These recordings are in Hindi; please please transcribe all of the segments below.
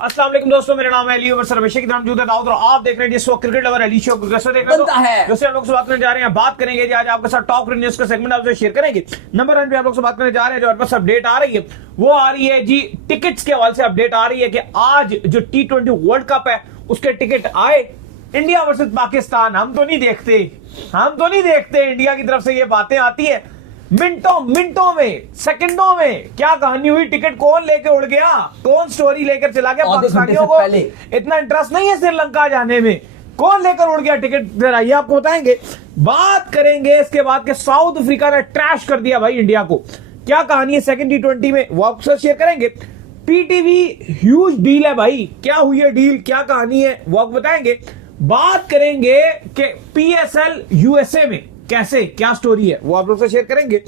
अस्सलाम वालेकुम दोस्तों, मेरा नाम है अली और सर्वेश की नाम जूदा दाऊद और आप देख रहे हैं जिस वक्त क्रिकेट लवर अली शो कैसे देख रहे हैं। जैसे हम लोग से बात करने जा रहे हैं, बात करेंगे जी आज आपके साथ टॉप न्यूज का सेगमेंट आपसे शेयर करेंगे। नंबर 1 पे आप लोग से बात करने जा रहे हैं, जो बस अपडेट आ रही है वो आ रही है जी टिकट्स के हवाले से अपडेट आ रही है कि आज जो T20 वर्ल्ड कप है उसके टिकट आए इंडिया वर्सेस पाकिस्तान। हम तो नहीं देखते इंडिया की तरफ से ये बातें आती है मिनटों में, सेकंडों में। क्या कहानी हुई, टिकट कौन लेके उड़ गया, कौन स्टोरी लेकर चला गया, पाकिस्तानियों को इतना इंटरेस्ट नहीं है श्रीलंका जाने में, कौन लेकर उड़ गया टिकट, जरा ये आपको बताएंगे। बात करेंगे इसके बाद के साउथ अफ्रीका ने ट्रैश कर दिया भाई इंडिया को, क्या कहानी है सेकंड T20 में वो आपसे शेयर करेंगे। पीटीवी ह्यूज डील है भाई, क्या हुई है डील, क्या कहानी है वो आपको बताएंगे। बात करेंगे कि PSL USA में कैसे क्या स्टोरी है वो आप लोग से शेयर करेंगे।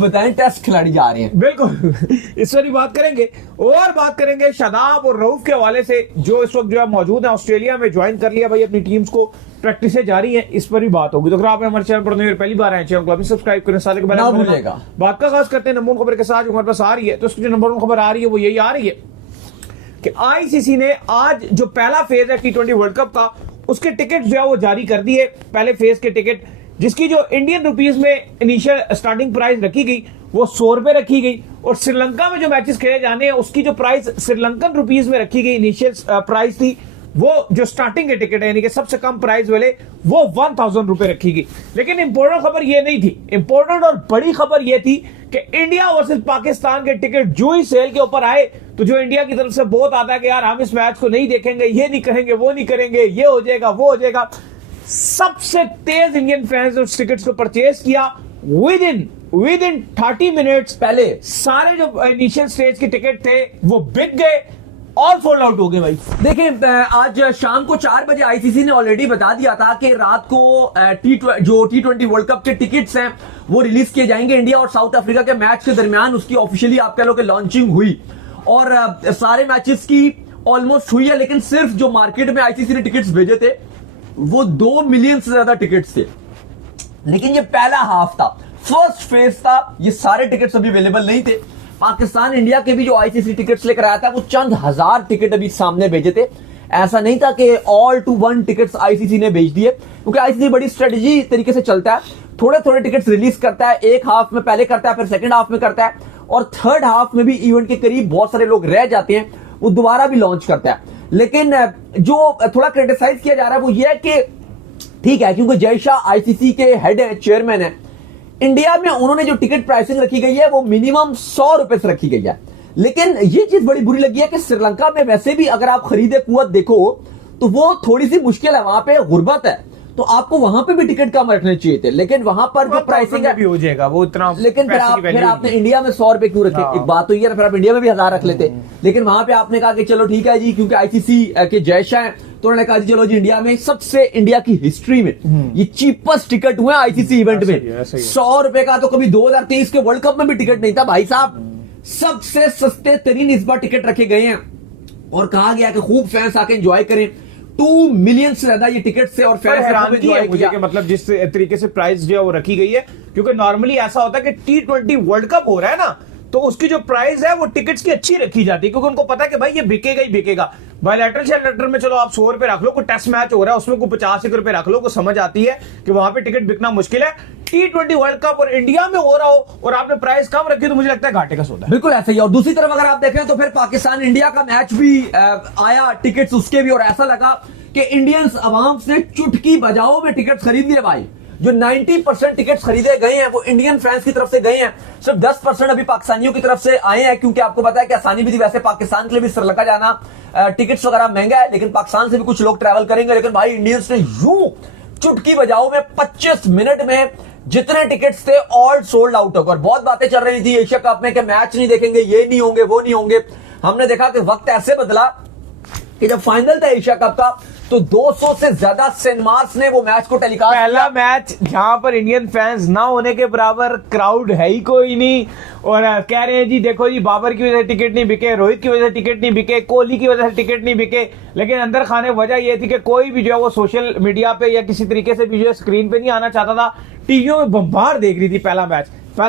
बताएं टेस्ट खिलाड़ी जा रहे हैं, बिल्कुल इस पर बात करेंगे। और बात करेंगे शादाब और रऊफ के हवाले से, जो इस वक्त जो है मौजूद है ऑस्ट्रेलिया में, ज्वाइन कर लिया भाई अपनी टीम्स को, प्रैक्टिस जारी है, इस पर भी बात होगी। तो अगर आप हमारे चैनल पर पहली बार आए, चैनल को अभी सब्सक्राइब करें, साले के बारे में भूलेगा। बात का खास करते हैं नंबर खबर के साथ जो हमारे पास आ रही है, तो उसकी जो नंबर खबर आ रही है वो यही आ रही है कि ICC ने आज जो पहला फेज है T20 वर्ल्ड कप का, उसके टिकट जो है वो जारी कर दिए। पहले फेज के टिकट, जिसकी जो इंडियन रुपीस में इनिशियल स्टार्टिंग प्राइस रखी गई वो 100 रुपए रखी गई, और श्रीलंका में जो मैचेस खेले जाने हैं उसकी जो प्राइस श्रीलंकन रुपीस में रखी गई इनिशियल प्राइस थी, वो जो स्टार्टिंग के टिकट है यानी कि सबसे कम प्राइस वाले, वो 1000 रुपए रखी गई। लेकिन इंपॉर्टेंट खबर ये नहीं थी, इंपॉर्टेंट और बड़ी खबर ये थी कि इंडिया वर्सेस पाकिस्तान के टिकट जो ही सेल के ऊपर आए, तो जो इंडिया की तरफ से बहुत आता है कि यार हम इस मैच को नहीं देखेंगे, ये नहीं करेंगे, वो नहीं करेंगे, ये हो जाएगा, वो हो जाएगा। सबसे तेज इंडियन फैंस ने उस टिकट्स को परचेज किया। विद इन 30 मिनट्स पहले सारे जो इनिशियल स्टेज के टिकट थे वो बिक गए, ऑल सोल्ड आउट हो गए भाई। देखें आज शाम को 4 बजे ICC ने ऑलरेडी बता दिया था कि रात को जो T20 वर्ल्ड कप के टिकट्स हैं वो रिलीज किए जाएंगे। इंडिया और साउथ अफ्रीका के मैच के दरमियान उसकी ऑफिशियली आप कह लो कि लॉन्चिंग हुई, और सारे मैचेस की ऑलमोस्ट हुई है। लेकिन सिर्फ जो मार्केट में ICC ने टिकट्स भेजे थे वो 2 मिलियन से ज्यादा टिकट्स थे। लेकिन ये पहला हाफ था, फर्स्ट फेज था, ये सारे टिकट्स अभी अवेलेबल नहीं थे। पाकिस्तान इंडिया के भी जो ICC टिकट्स लेकर आया था वो चंद हजार टिकट अभी सामने भेजे थे। ऐसा नहीं था कि all two one tickets ICC ने भेज दिए, क्योंकि ICC बड़ी स्ट्रेटेजी तरीके से चलता है, थोड़े थोड़े टिकट्स रिलीज करता है, एक हाफ में पहले करता है, फिर सेकंड हाफ में करता है, और थर्ड हाफ में भी इवेंट के करीब बहुत सारे लोग रह जाते हैं, वो दोबारा भी लॉन्च करता है। लेकिन जो थोड़ा क्रिटिसाइज किया जा रहा है वो ये है कि ठीक है, क्योंकि जय शाह ICC के हेड है, चेयरमैन है, इंडिया में उन्होंने जो टिकट प्राइसिंग रखी गई है वो मिनिमम 100 रुपए से रखी गई है। लेकिन ये चीज बड़ी बुरी लगी है कि श्रीलंका में वैसे भी अगर आप खरीदे कुवत देखो तो वो थोड़ी सी मुश्किल है, वहां पे गुर्बत है, तो आपको वहां पे भी टिकट कम रखने चाहिए थे। लेकिन वहां पर जो प्राइसिंग है भी हो जाएगा वो इतना, लेकिन फिर आपने इंडिया में 100 रुपए क्यों रखे? एक बात तो ये, फिर आप इंडिया में भी 1000 रख लेते। लेकिन वहां पे आपने कहा कि चलो ठीक है जी, क्योंकि ICC के जय शाह हैं, तो उन्होंने कहा जी चलो जी इंडिया में सबसे, इंडिया की हिस्ट्री में ये चीपेस्ट टिकट हुए ICC इवेंट में। 100 रुपए का तो कभी 2023 के वर्ल्ड कप में भी टिकट नहीं था भाई साहब। सबसे सस्ते तरीन इस बार टिकट रखे गए हैं, और कहा गया कि खूब फैंस आके एंजॉय करें। 2 मिलियन से ज्यादा ये टिकट से, और फैंस है मुझे कि मतलब जिस तरीके से प्राइस जो है वो रखी गई है, क्योंकि नॉर्मली ऐसा होता है कि T20 वर्ल्ड कप हो रहा है ना, तो उसकी जो प्राइस है वो टिकट्स की अच्छी रखी जाती है, क्योंकि उनको पता है कि भाई ये बिकेगा ही बिकेगा। बायलैटरल शेल्टर में चलो आप 100 रुपए रख लो, कोई टेस्ट मैच हो रहा है उसमें कोई 50 रुपए रख लो, को समझ आती है कि वहां पे टिकट बिकना मुश्किल है। T20 वर्ल्ड कप और इंडिया में हो रहा हो और आपने प्राइस कम रखी तो मुझे लगता है घाटे का सौदा है। बिल्कुल ऐसा ही। और दूसरी तरफ अगर आप देखें तो फिर पाकिस्तान इंडिया का मैच भी आया, टिकट्स उसके भी, और ऐसा लगा कि इंडियंस अवाम से चुटकी बजाओ में टिकट खरीद लिए भाई। जो 90% टिकट्स खरीदे गए हैं वो इंडियन फैंस की तरफ से गए हैं, सिर्फ 10% अभी पाकिस्तानियों की तरफ से आए हैं, क्योंकि आपको पता है कि आसानी भी थी। वैसे पाकिस्तान के लिए भी श्रीलंका जाना टिकट्स वगैरह महंगा है, लेकिन पाकिस्तान से भी कुछ लोग ट्रैवल करेंगे। लेकिन भाई इंडियंस ने यूं चुटकी बजाओ में 25 मिनट में जितने टिकट्स थे ऑल सोल्ड आउट हो गए। और बहुत बातें चल रही थी एशिया कप में कि मैच नहीं देखेंगे, ये नहीं होंगे, वो नहीं होंगे। हमने देखा कि वक्त ऐसे बदला कि जब फाइनल था एशिया कप का तो 200 से ज्यादा सिनेमास ने वो मैच को टेलीकास्ट, पहला मैच जहां पर इंडियन फैंस ना होने के बराबर क्राउड है ही कोई नहीं, और कह रहे हैं जी देखो जी बाबर की वजह से टिकट नहीं बिके, रोहित की वजह से टिकट नहीं बिके, कोहली की वजह से टिकट नहीं बिके। लेकिन अंदर खाने वजह यह थी कि कोई भी जो है वो सोशल मीडिया पे या किसी तरीके से भी जो स्क्रीन पे नहीं आना चाहता था, टीवियों में बम्बार देख रही थी। पहला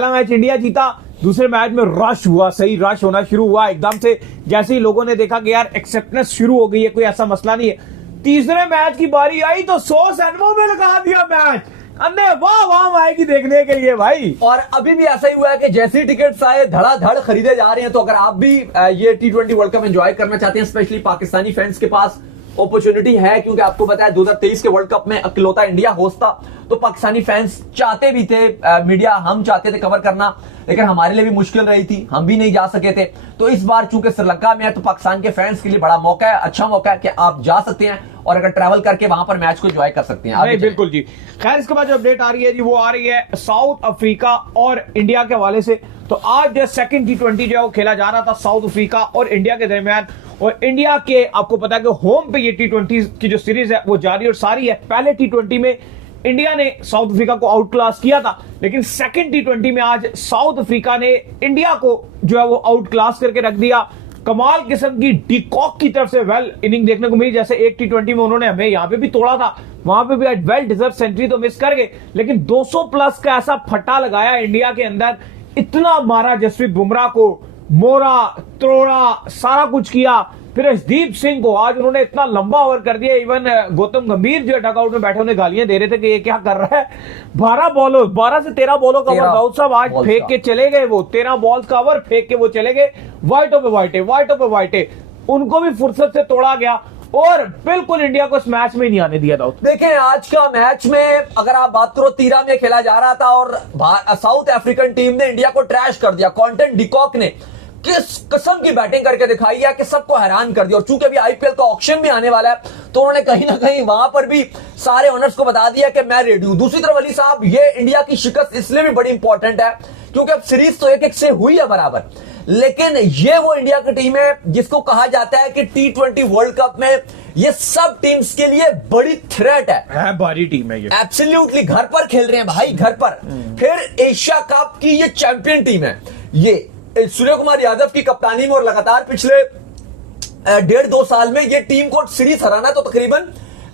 मैच इंडिया जीता, दूसरे मैच में रश हुआ, सही रश होना शुरू हुआ एकदम से, जैसे ही लोगों ने देखा कि यार एक्सेप्टेंस शुरू हो गई है, कोई ऐसा मसला नहीं है। तीसरे मैच की बारी आई तो 100 सैनवो में लगा दिया मैच। अन्य वाह आएगी देखने के लिए भाई। और अभी भी ऐसा ही हुआ है कि जैसे ही टिकट्स आए धड़ाधड़ खरीदे जा रहे हैं। तो अगर आप भी ये T20 वर्ल्ड कप एंजॉय करना चाहते हैं, स्पेशली पाकिस्तानी फैंस के पास अपॉर्चुनिटी है, क्योंकि आपको पता है 2023 के वर्ल्ड कप में अकेलौता इंडिया होस्ट था, तो पाकिस्तानी फैंस चाहते भी थे, मीडिया हम चाहते थे कवर करना, लेकिन हमारे लिए भी मुश्किल रही थी, हम भी नहीं जा सके थे। तो इस बार चूंकि श्रीलंका में है तो पाकिस्तान के फैंस के लिए बड़ा मौका है, अच्छा मौका है कि आप जा सकते हैं और अगर ट्रैवल करके वहां पर मैच को एंजॉय कर सकते हैं। नहीं बिल्कुल जी। खैर इसके बाद जो अपडेट आ रही है जी, वो आ रही है साउथ अफ्रीका और इंडिया के हवाले से। तो आज जो सेकंड T20 जो है वो खेला जा रहा था साउथ अफ्रीका और इंडिया के दरमियान, और इंडिया के आपको पता है कि होम पे ये T20 की जो सीरीज है वो जारी और सारी है। पहले T20 में इंडिया ने साउथ अफ्रीका को आउट क्लास किया था, लेकिन सेकंड T20 में आज साउथ अफ्रीका ने इंडिया को जो है वो आउट क्लास करके रख दिया। कमाल किस्म की डिकॉक की तरफ से वेल इनिंग देखने को मिली। जैसे एक T20 में उन्होंने हमें यहां पे भी तोड़ा था, वहां पे भी आज वेल डिजर्व सेंचुरी तो मिस कर गए, लेकिन 200 प्लस का ऐसा फट्टा लगाया इंडिया के अंदर, इतना मारा जसप्रीत बुमराह को, मोरा तोड़ा, सारा कुछ किया। फिर अर्शदीप सिंह को आज उन्होंने इतना लंबा ओवर कर दिया, इवन गौतम गंभीर जो डगआउट में बैठे उन्हें गालियां दे रहे थे कि ये क्या कर रहा है। 12 से 13 बॉलों का ओवर दाऊद साहब आज फेंक के चले गए, वो 13 बॉल का ओवर फेंक के वो चले गए। वाइटों पे वाइटे उनको भी फुर्सत से तोड़ा गया और बिल्कुल इंडिया को इस मैच में नहीं आने दिया था। देखें आज का मैच में अगर आप बात करो, तीरा में खेला जा रहा था और साउथ अफ्रीकन टीम ने इंडिया को ट्रैश कर दिया। कॉन्टेंट डिकॉक ने किस किस्म की बैटिंग करके दिखाई है कि सबको हैरान कर दिया। और चूंकि अभी आईपीएल का ऑक्शन भी आने वाला है, तो उन्होंने कहीं ना कहीं वहां पर भी सारे ओनर्स को बता दिया कि मैं रेडी हूं। दूसरी तरफ अली साहब, ये इंडिया की शिकस्त इसलिए भी बड़ी इंपॉर्टेंट है क्योंकि अब सीरीज तो 1-1 से हुई है बराबर, लेकिन ये वो इंडिया की टीम है जिसको कहा जाता है कि T20 वर्ल्ड कप में ये सब टीम्स के लिए बड़ी थ्रेट है। भारी टीम है ये, एब्सोल्युटली। घर पर खेल रहे हैं भाई, घर पर। फिर एशिया कप की ये चैंपियन टीम है। ये सूर्य कुमार यादव की कप्तानी में और लगातार पिछले 1.5-2 साल में ये टीम को सीरीज हराना तो तकरीबन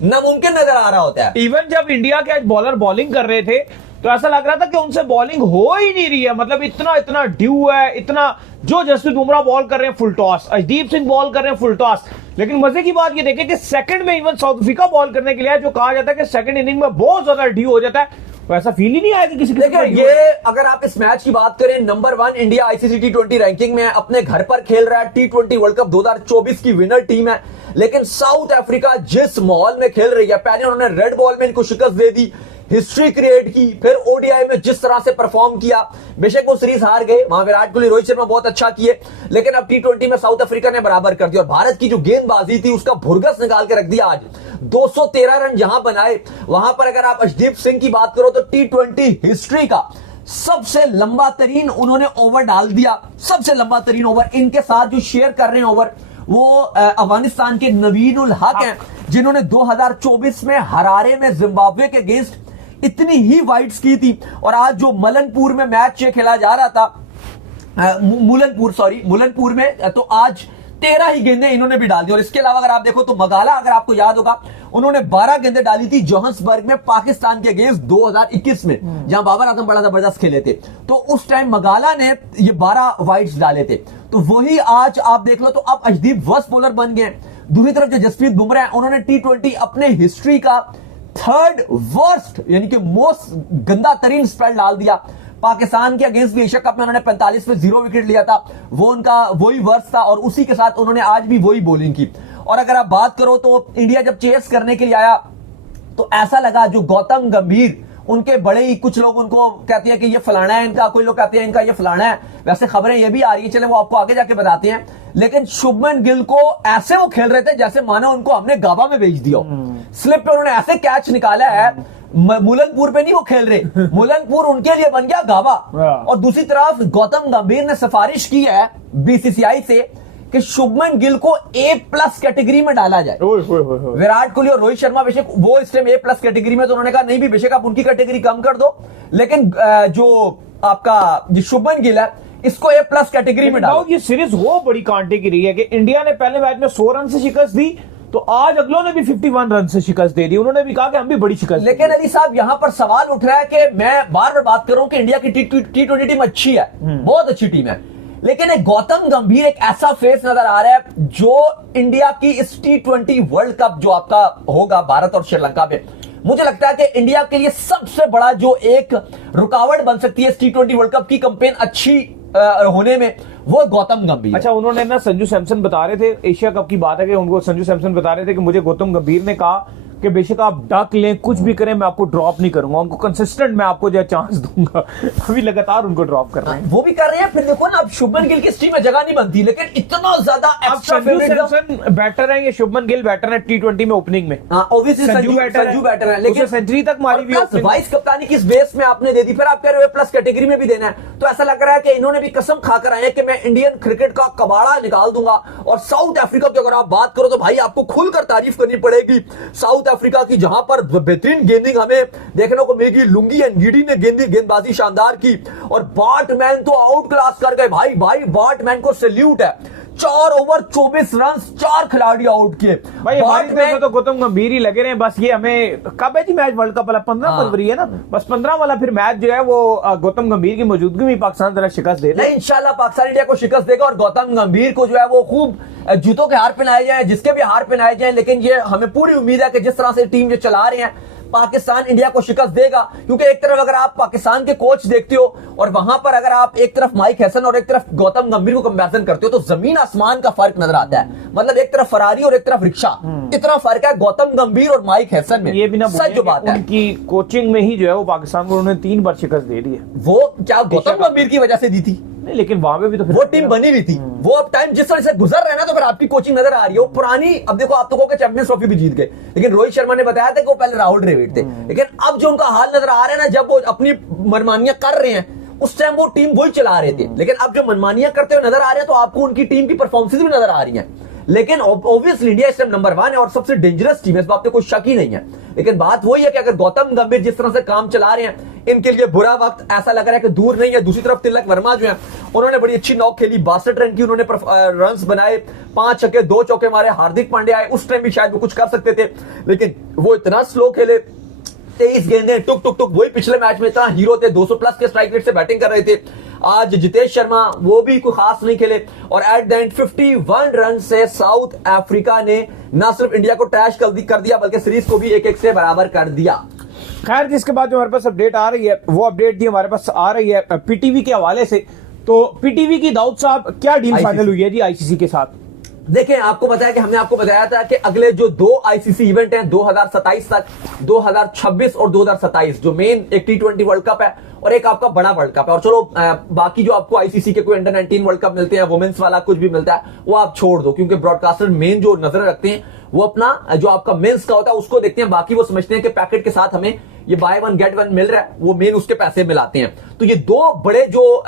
नामुमकिन नजर आ रहा होता है। इवन जब इंडिया के आज बॉलर बॉलिंग कर रहे थे तो ऐसा लग रहा था कि उनसे बॉलिंग हो ही नहीं रही है। मतलब इतना ड्यू है, इतना जो जसप्रीत बुमराह बॉल कर रहे हैं full toss, Arshdeep Singh ball कर रहे हैं फुल टॉस। लेकिन मजे की बात ये देखें कि सेकंड में इवन साउथ अफ्रीका बॉल करने के लिए जो कहा जाता है कि सेकंड इनिंग में बहुत ज्यादा ड्यू हो जाता है, वैसा फील ही नहीं आया कि किसी देखिए ये अगर आप इस मैच की बात करें, number 1 India ICC T20 ranking में अपने घर पर खेल रहा है। T20 वर्ल्ड कप 2024 की विनर टीम है, लेकिन साउथ अफ्रीका जिस माहौल में खेल रही है, पहले उन्होंने रेड बॉल में इनको शिकस्त दे दी, हिस्ट्री क्रिएट की, फिर ओडीआई में जिस तरह से परफॉर्म किया, बेशक वो सीरीज हार गए, वहां विराट कोहली रोहित शर्मा बहुत अच्छा किए, लेकिन अब T20 में साउथ अफ्रीका ने बराबर कर दिया और भारत की जो गेंदबाजी थी उसका भुरगस निकाल के रख दिया। आज 213 रन जहां बनाए, वहां पर अगर आप अर्शदीप सिंह की बात करो तो T20 हिस्ट्री का सबसे लंबा तरीन उन्होंने ओवर डाल दिया। सबसे लंबा तरीन ओवर इनके साथ जो शेयर कर रहे हैं ओवर, वो अफगानिस्तान के नवीन उल हक हैं, जिन्होंने 2024 में हरारे में जिम्बाब्वे के अगेंस्ट इतनी ही वाइड्स की थी। और आज जो मलनपुर में मैच खेला जा रहा था, मुलनपुर में, तो आज 13 ही गेंदें इन्होंने भी डाल दी। और इसके अलावा अगर आप देखो तो मगाला, अगर आपको याद होगा, उन्होंने 12 गेंदें डाली थी जोहान्सबर्ग में पाकिस्तान के अगेंस्ट 2021 में, जहां बाबर आजम बड़ा जबरदस्त खेले थे। तो उस टाइम मगाला ने ये 12 वाइड्स डाले थे। तो वही आज आप देख लो, तो अब अर्शदीप वर्स्ट बॉलर बन गए। दूसरी तरफ जो जसप्रीत बुमराह है, उन्होंने T20 अपने हिस्ट्री का 3rd वर्स्ट यानी कि मोस्ट गंदा तरीन स्पेल डाल दिया। पाकिस्तान के अगेंस्ट भी एशिया कप में उन्होंने 45 पे 0 विकेट लिया था, वो उनका वही वर्स्ट था और उसी के साथ उन्होंने आज भी वही बॉलिंग की। और अगर आप बात करो तो इंडिया जब चेस करने के लिए आया तो ऐसा लगा जो गौतम गंभीर, उनके बड़े ही कुछ लोग उनको कहते हैं कि ये फलाना है इनका, कोई लोग कहते हैं इनका ये फलाना है, वैसे खबरें ये भी आ रही है, चले वो आपको आगे जाके बताते हैं। लेकिन शुभमन गिल को ऐसे वो खेल रहे थे जैसे मानो उनको हमने गाबा में भेज दिया। स्लिप पे उन्होंने ऐसे कैच निकाला है, मुलनपुर पे नहीं वो खेल रहे, मुलनपुर उनके लिए बन गया गाबा। और दूसरी तरफ गौतम गंभीर ने सिफारिश की है बीसीसीआई से कि शुभमन गिल को A+ कैटेगरी में डाला जाए। विराट कोहली और रोहित शर्मा बेशक वो इस टाइम A+ कैटेगरी में, तो उन्होंने कहा नहीं भी बेशक आप उनकी कैटेगरी कम कर दो, लेकिन जो आपका शुभमन गिल है इसको A+ कैटेगरी में डालो। ये सीरीज वो बड़ी कांटे की रही है कि इंडिया ने पहले मैच में 100 रन से शिकस्त दी, तो आज अगलों ने भी 51 रन से शिकस्त दे दी, उन्होंने भी कहा कि हम भी बड़ी शिकस्त लेकिन अली साहब यहां पर सवाल उठ रहा है कि मैं बार बार बात कर रहा हूं कि इंडिया की टी20 टीम अच्छी है, बहुत अच्छी टीम है, लेकिन एक गौतम गंभीर एक ऐसा फेस नजर आ रहा है जो इंडिया की इस टी20 वर्ल्ड कप जो आपका होगा भारत और श्रीलंका में, मुझे लगता है कि इंडिया के लिए सबसे बड़ा जो एक रुकावट बन सकती है इस टी20 वर्ल्ड कप की कैंपेन अच्छी होने में, वो गौतम गंभीर। अच्छा, उन्होंने ना संजू सैमसन बता रहे थे, एशिया कप की बात है कि उनको संजू सैमसन बता रहे थे कि मुझे गौतम गंभीर ने कहा कि बेशक आप डक लें, कुछ भी करें, मैं आपको ड्रॉप नहीं करूंगा, उनको कंसिस्टेंट मैं आपको जो चांस दूंगा। अभी लगातार उनको ड्रॉप कर रहे हैं, वो भी कर रहे हैं। फिर देखो ना, अब शुभमन गिल की टीम में जगह नहीं बनती, लेकिन इतना ज्यादा एक्स्ट्रा सैमसन बैटर है, ये शुभमन गिल बैटर है टी20 में ओपनिंग में, ऑब्वियसली संजू बैटर है, लेकिन सेंचुरी तक मारी हुई, वाइस कप्तानी किस बेस में आपने दे दी, फिर आप कह रहे हो प्लस कैटेगरी में भी देना है, तो ऐसा लग रहा है कि इन्होंने भी कसम खाकर आए कि मैं इंडियन क्रिकेट का कबाड़ा निकाल दूंगा। और साउथ अफ्रीका की अगर आप बात करो तो भाई आपको खुलकर तारीफ करनी पड़ेगी साउथ अफ्रीका की, जहां पर बेहतरीन गेंदिंग हमें देखने को मिलेगी। लुंगी एनगीडी ने गेंदबाजी शानदार की, और बार्टमैन तो आउट क्लास कर गए भाई बार्टमैन को सैल्यूट है। 4 ओवर 24 रन, 4 खिलाड़ी आउट किए भाई। हमारी तरफ से तो गौतम गंभीर ही लगे रहे, बस ये हमें कब है जी मैच वर्ल्ड कप वाला 15 फरवरी है ना, बस 15 वाला फिर मैच जो है वो गौतम गंभीर की मौजूदगी में पाकिस्तान जरा शिकस्त दे दे। इंशाल्लाह पाकिस्तान इंडिया को शिकस्त देगा और गौतम गंभीर को जो है वो खूब जूतों के हार पहनाए जाए, जिसके भी हार पहनाए जाए, लेकिन ये हमें पूरी उम्मीद है कि जिस तरह से टीम जो चला रहे हैं पाकिस्तान इंडिया को शिकस्त देगा। क्योंकि एक तरफ अगर आप पाकिस्तान के कोच देखते हो और वहां पर अगर आप एक तरफ माइक हैसन और एक तरफ गौतम गंभीर को कंपैरिजन करते हो तो जमीन आसमान का फर्क नजर आता है। मतलब एक तरफ फरारी और एक तरफ रिक्शा, इतना फर्क है गौतम गंभीर और माइक हैसन में। ये भी ना सच जो बात है, उनकी कोचिंग में ही जो है वो पाकिस्तान को उन्होंने 3 बार शिकस्त दे दी है। वो क्या गौतम गंभीर की वजह से दी थी? नहीं, लेकिन वहां पे भी तो वो टीम बनी हुई थी। वो अब टाइम जिस तरह से गुजर रहा है ना, तो फिर आपकी कोचिंग नजर आ रही है वो पुरानी। अब देखो, आप तो कहोगे चैंपियंस ट्रॉफी भी जीत गए, लेकिन रोहित शर्मा ने बताया था कि वो पहले राहुल द्रविड़ थे। लेकिन अब जो उनका हाल नजर आ रहा है ना, जब वो अपनी मनमानियां कर रहे हैं उस टाइम वो टीम वही चला रहे थे, लेकिन अब जो मनमानियां करते हुए नजर आ रहे हैं तो आपको उनकी टीम की परफॉर्मेंसेज भी नजर आ रही है। लेकिन ऑब्वियसली इंडिया इस टाइम नंबर 1 है और सबसे डेंजरस टीम है, इस बात पे कोई शक ही नहीं है। लेकिन बात वही है कि अगर गौतम गंभीर जिस तरह से काम चला रहे हैं, इनके लिए बुरा वक्त ऐसा लग रहा है कि दूर नहीं है। दूसरी तरफ तिलक वर्मा जो है, उन्होंने बड़ी अच्छी नॉक खेली, 62 रन की उन्होंने रन्स बनाए, 5 छक्के 2 चौके मारे। हार्दिक पांड्या आए, उस टाइम भी शायद वो कुछ कर सकते थे, लेकिन वो इतना स्लो खेले, 23 गेंदें टुक टुक टुक। वही पिछले मैच में इतना हीरो थे, 200 प्लस के स्ट्राइक रेट से बैटिंग कर रहे थे। आज जितेश शर्मा वो भी कोई खास नहीं खेले, और एट द एंड 51 रन से साउथ अफ्रीका ने न सिर्फ इंडिया को ट्रैश कर दिया बल्कि सीरीज को भी 1-1 से बराबर कर दिया। खैर, जिसके बाद जो हमारे पास अपडेट आ रही है, वो अपडेट भी हमारे पास आ रही है पीटीवी के हवाले से। तो पीटीवी की दाऊद साहब क्या डील फाइनल हुई है जी आईसीसी के साथ? देखिए, आपको बताया कि हमने आपको बताया था कि अगले जो 2 आईसीसी इवेंट हैं 2027 तक, 2026 और 2027, जो मेन एक टी20 वर्ल्ड कप है और एक आपका बड़ा वर्ल्ड कप है। और चलो बाकी जो आपको आईसीसी के कोई अंडर 19 वर्ल्ड कप मिलते हैं, वुमेन्स वाला कुछ भी मिलता है, वो आप छोड़ दो, क्योंकि ब्रॉडकास्टर मेन जो नजर रखते हैं वो अपना जो आपका मेंस का होता है उसको देखते हैं। बाकी वो समझते हैं कि पैकेट के साथ हमें ये बाय 1 गेट 1 मिल रहा है, वो मेन उसके पैसे मिलाते हैं। तो ये 2 बड़े जो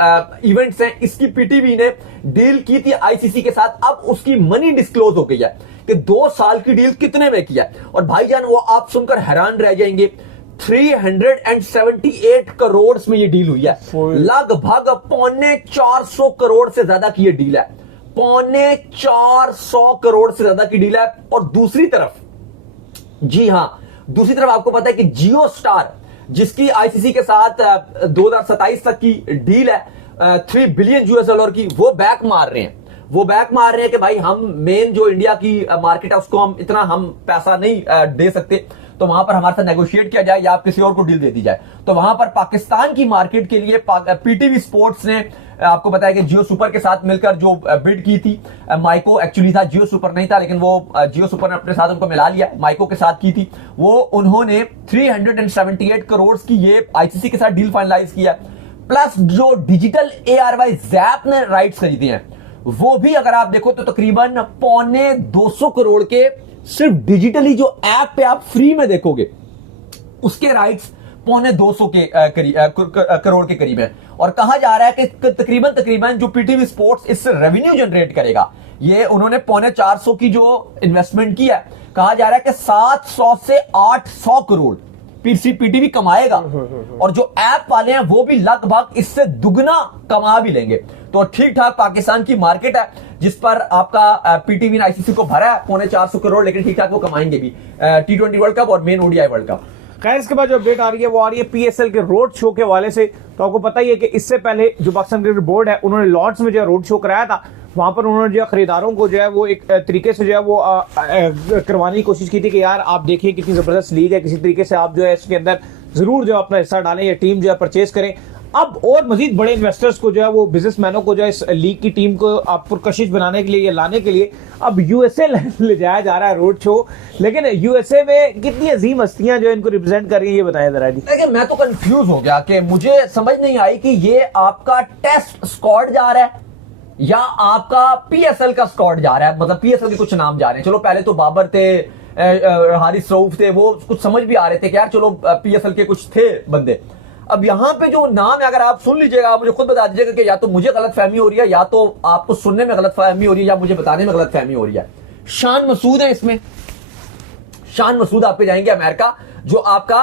इवेंट्स हैं, इसकी पीटीवी ने डील की थी आईसीसी के साथ। अब उसकी मनी डिस्क्लोज हो गई है कि 2 साल की डील कितने में किया है। और भाईजान, वो आप सुनकर हैरान रह जाएंगे, 378 करोड़ में ये डील हुई है। लगभग 450 करोड़ से ज्यादा की ये डील है, 450 करोड़ से ज्यादा की डील है। और दूसरी तरफ, जी हां, दूसरी तरफ आपको पता है कि जियो स्टार, जिसकी आईसीसी के साथ 2027 तक की डील है, 3 बिलियन $, की, वो बैक मार रहे हैं। वो बैक मार रहे हैं कि भाई हम मेन जो इंडिया की मार्केट है उसको हम इतना पैसा नहीं दे सकते, तो वहां पर हमारे साथ नेगोशिएट किया जाए या आप किसी और को डील दे दी जाए। तो वहां पर पाकिस्तान की मार्केट के लिए पीटीवी स्पोर्ट्स ने आपको बताया कि जियो सुपर के साथ मिलकर जो बिड की थी, माइको एक्चुअली था, जियो सुपर नहीं था, लेकिन वो जियो सुपर ने अपने साथ उनको मिला लिया, माइको के साथ की थी वो। उन्होंने 378 करोड़ की ये आईसीसी के साथ डील फाइनलाइज किया। प्लस जो डिजिटल ARY ज़ैप ने राइट्स खरीदे हैं, वो भी अगर आप देखो तो तकरीबन 250 करोड़ के, सिर्फ डिजिटली जो ऐप पे आप फ्री में देखोगे उसके राइट्स 250 के करोड़ के करीब है। और कहा जा रहा है कि तकरीबन जो पीटीवी स्पोर्ट्स इससे रेवेन्यू जनरेट करेगा, ये उन्होंने 450 की जो इन्वेस्टमेंट की है, कहा जा रहा है कि 700 से 800 करोड़ पीटीवी कमाएगा। और जो ऐप वाले हैं वो भी लगभग इससे दुगना कमा भी लेंगे। तो ठीक ठाक पाकिस्तान की मार्केट है, जिस पर आपका पीटीवी ने आईसीसी को भरा है 450 करोड़, लेकिन ठीक ठाक वो कमाएंगे भी T20 वर्ल्ड कप और मेन ओडीआई वर्ल्ड कप। खैर इसके बाद जो अपडेट आ रही है वो आ रही है पीएसएल के रोड शो के हवाले से। तो आपको पता ही है कि इससे पहले जो पाकिस्तान क्रिकेट बोर्ड है उन्होंने लॉर्ड्स में जो रोड शो कराया था, वहां पर उन्होंने जो खरीदारों को जो है वो एक तरीके से जो है वो करवाने की कोशिश की थी कि यार आप देखिए कितनी जबरदस्त लीग है, किसी तरीके से आप जो है इसके अंदर जरूर जो अपना हिस्सा डालें या टीम जो है परचेज करें। अब और मजीद बड़े इन्वेस्टर्स को जो है वो बिजनेसमैनों को जो है इस लीग की टीम को आप पुरकशिश बनाने के लिए या लाने के लिए अब यूएसए ले जाया जा रहा है रोड शो। लेकिन यूएसए में कितनी अजीम हस्तियां जो इनको रिप्रेजेंट कर रही है ये बताया जरा जी। देखिए मैं तो कंफ्यूज हो गया कि मुझे समझ नहीं आई कि ये आपका टेस्ट स्क्वाड जा रहा है या आपका पीएसएल का स्क्वाड जा रहा है, मतलब पीएसएल के कुछ नाम जा रहे हैं। चलो पहले तो बाबर थे, हारिस रऊफ थे, वो कुछ समझ भी आ रहे थे कि यार चलो पीएसएल के कुछ थे बंदे। अब यहां पे जो नाम है अगर आप सुन लीजिएगा, आप मुझे खुद बता दीजिएगा कि या तो मुझे गलतफहमी हो रही है या तो आपको सुनने में गलतफहमी हो रही है या मुझे बताने में गलतफहमी हो रही है। शान मसूद है इसमें, शान मसूद आपके जाएंगे अमेरिका, जो आपका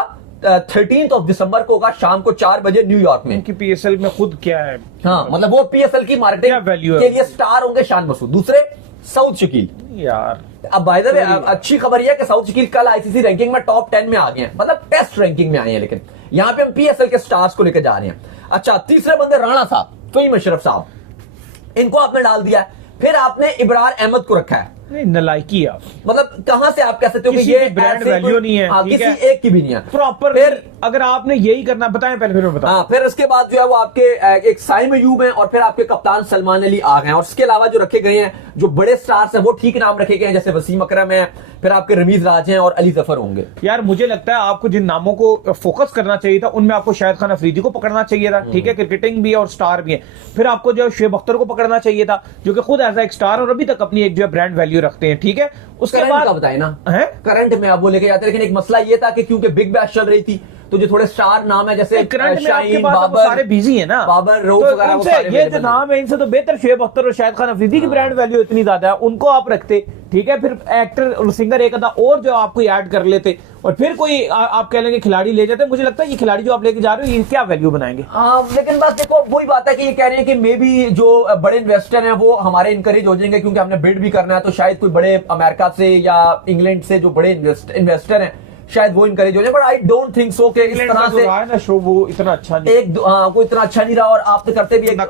13 दिसंबर को होगा शाम को 4 बजे न्यूयॉर्क में। कि पीएसएल में खुद क्या है, हाँ मतलब वो पीएसएल की मार्केटिंग के लिए स्टार होंगे शान मसूद। दूसरे सऊद शकील यार। अब बाय द वे अच्छी खबर यह है कि सऊद शकील कल आईसीसी रैंकिंग में टॉप 10 में आ गए हैं, मतलब टेस्ट रैंकिंग में आए हैं, लेकिन यहां पे हम पीएसएल के स्टार्स को लेकर जा रहे हैं। अच्छा तीसरे बंदे राणा साहब, फहीम अशरफ साहब, इनको आपने डाल दिया है। फिर आपने इब्रार अहमद को रखा है। नलायकी आप, मतलब कहां से आप कह सकते हो कि ये ब्रांड वैल्यू नहीं है, किसी एक की भी नहीं है प्रॉपर। फिर अगर आपने यही करना, बताएं पहले फिर मैं बताऊं। हाँ, फिर उसके बाद जो है वो आपके एक साइम अयूब है और फिर आपके कप्तान सलमान अली आ गए हैं। और इसके अलावा जो रखे गए हैं जो बड़े स्टार्स हैं वो ठीक नाम रखे गए हैं, जैसे वसीम अकरम है, फिर आपके रमीज राज हैं और अली जफर होंगे। यार मुझे लगता है आपको जिन नामों को फोकस करना चाहिए था उनमें आपको शाहिद खान अफरीदी को पकड़ना चाहिए था, ठीक है, क्रिकेटिंग भी है और स्टार भी है। फिर आपको जो शुएब अख्तर को पकड़ना चाहिए था जो कि खुद एज एक स्टार और अभी तक अपनी एक जो है ब्रांड वैल्यू रखते हैं, ठीक है। उसके बाद बताए ना है करंट में आप वो लेके जाते, लेकिन एक मसला ये था कि क्योंकि बिग बैश चल रही थी तो जो थोड़े स्टार नाम है जैसे करंट में आपके पास बाबर, सारे बिजी है ना, बाबर रऊफ तो वगैरह, उनसे ये जो नाम है इनसे तो बेहतर शुएब अख्तर और शाहिद खान अफरीदी की ब्रांड वैल्यू इतनी ज्यादा है, उनको आप रखते, ठीक है। फिर एक्टर और सिंगर एक आधा और जो आपको ऐड कर लेते और फिर कोई आप कह लेंगे खिलाड़ी ले जाते। मुझे लगता है ये खिलाड़ी जो आप लेके जा रहे हो ये क्या वैल्यू बनाएंगे। लेकिन बस देखो वही बात है कि ये कह रहे हैं कि मे बी जो बड़े इन्वेस्टर हैं वो हमारे इनकरेज हो जाएंगे क्योंकि हमने बिड भी करना है, तो शायद कोई बड़े अमेरिका से या इंग्लैंड से जो बड़े इन्वेस्टर हैं शायद वो इनकरेज हो जाए। But I don't think so कि इस तरह से रहा है ना शो वो इतना अच्छा नहीं, कोई इतना अच्छा नहीं रहा। और आप तो करते भी एक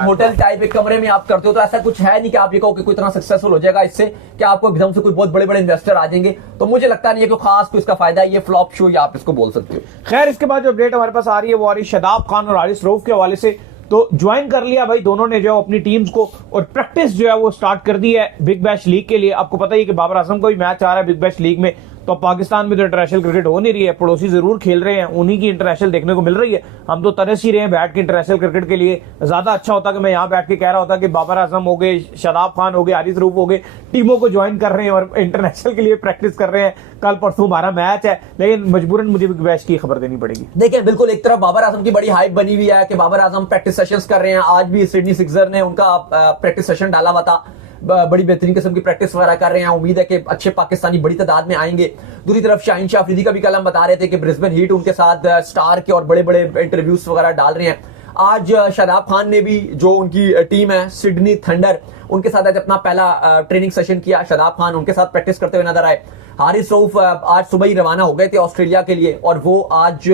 होटल टाइप एक कमरे में आप करते हो, तो ऐसा कुछ है नहीं कि आप ये कहो कि कोई इतना सक्सेसफुल हो जाएगा इससे कि आपको एकदम से कोई बहुत बड़े बड़े इन्वेस्टर आ जाएंगे। तो मुझे लगता नहीं है कि खास कोई इसका फायदा है, ये फ्लॉप शो या आप इसको बोल सकते हो। खैर इसके बाद जो अपडेट हमारे पास आ रही है वो आ रही है शादाब खान और हारिस रऊफ के हवाले से। तो ज्वाइन कर लिया भाई दोनों ने जो अपनी टीम्स को और प्रैक्टिस जो है वो स्टार्ट कर दी है बिग बैश लीग के लिए। आपको पता ही है कि बाबर आजम का भी मैच आ रहा है बिग बैश लीग में, तो पाकिस्तान में तो इंटरनेशनल क्रिकेट हो नहीं रही है, पड़ोसी जरूर खेल रहे हैं, उन्हीं की इंटरनेशनल देखने को मिल रही है। हम तो तरस ही रहे हैं बैठ के इंटरनेशनल क्रिकेट के लिए। ज्यादा अच्छा होता कि मैं यहाँ बैठ के कह रहा होता कि बाबर आजम हो गए, शादाब खान हो गए, हारिस रऊफ हो गए, टीमों को ज्वाइन कर रहे हैं और इंटरनेशनल के लिए प्रैक्टिस कर रहे हैं, कल परसों हमारा मैच है, लेकिन मजबूरन मुझे बिग बैश की खबर देनी पड़ेगी। देखिए बिल्कुल एक तरफ बाबर आजम की बड़ी हाइप बनी हुई है कि बाबर आजम प्रैक्टिस सेशंस कर रहे हैं। आज भी सिडनी सिक्सर ने उनका प्रैक्टिस सेशन डाला हुआ था, बड़ी बेहतरीन किस्म की प्रैक्टिस वगैरह कर रहे हैं। उम्मीद है कि अच्छे पाकिस्तानी बड़ी तादाद में आएंगे। दूसरी तरफ शाहीन शाह अफरीदी का भी कल हम बता रहे थे कि ब्रिस्बेन हीट उनके साथ स्टार के और बड़े बड़े इंटरव्यूज वगैरह डाल रहे हैं। आज शादाब खान ने भी जो उनकी टीम है सिडनी थंडर, उनके साथ आज अपना पहला ट्रेनिंग सेशन किया। शादाब खान उनके साथ प्रैक्टिस करते हुए नजर आए। हारिस रऊफ आज सुबह ही रवाना हो गए थे ऑस्ट्रेलिया के लिए और वो आज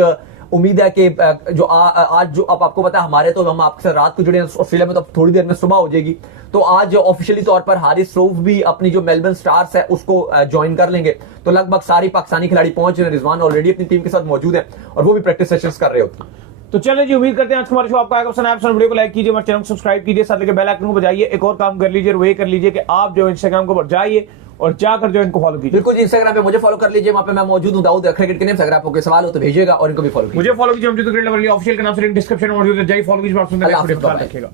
उम्मीद है कि जो आज जो अब आपको पता है हमारे तो हम आपके साथ रात को जुड़े हैं ऑस्ट्रेलिया में, तो थोड़ी देर में सुबह हो जाएगी। तो आज ऑफिशियली तौर पर हारिस रऊफ भी अपनी जो मेलबर्न स्टार्स है उसको ज्वाइन कर लेंगे। तो लगभग सारी पाकिस्तानी खिलाड़ी पहुंच रहे हैं। रिजवान ऑलरेडी अपनी टीम के साथ मौजूद है और वो भी प्रैक्टिस सेशंस कर रहे होते हैं। तो चलिए जी, उम्मीद करते हैं आज हमारे शो आपको आएगा पसंद आया। वीडियो को लाइक कीजिए, हमारे चैनल को सब्सक्राइब कीजिए, साथ लेकर बेल आइकन को बजाइए। एक और काम कर लीजिए, वो ये कर लीजिए कि आप जो इंस्टाग्राम को जाइए और जाकर जो इनको फॉलो कीजिए। बिल्कुल जी, इंस्टाग्राम पे मुझे फॉलो कर लीजिए, वहां पे मैं मौजूद हूं दाऊद क्रिकेट के नेम से। अगर आपको कोई सवाल हो तो भेजिएगा और इनको भी फॉलो कीजिए। मुझे फॉलो कीजिए, हम जो क्रिकेट लवर ऑफिशियल के नाम से लिंक डिस्क्रिप्शन में मौजूद है, जाइए फॉलो कीजिए। रखिएगा।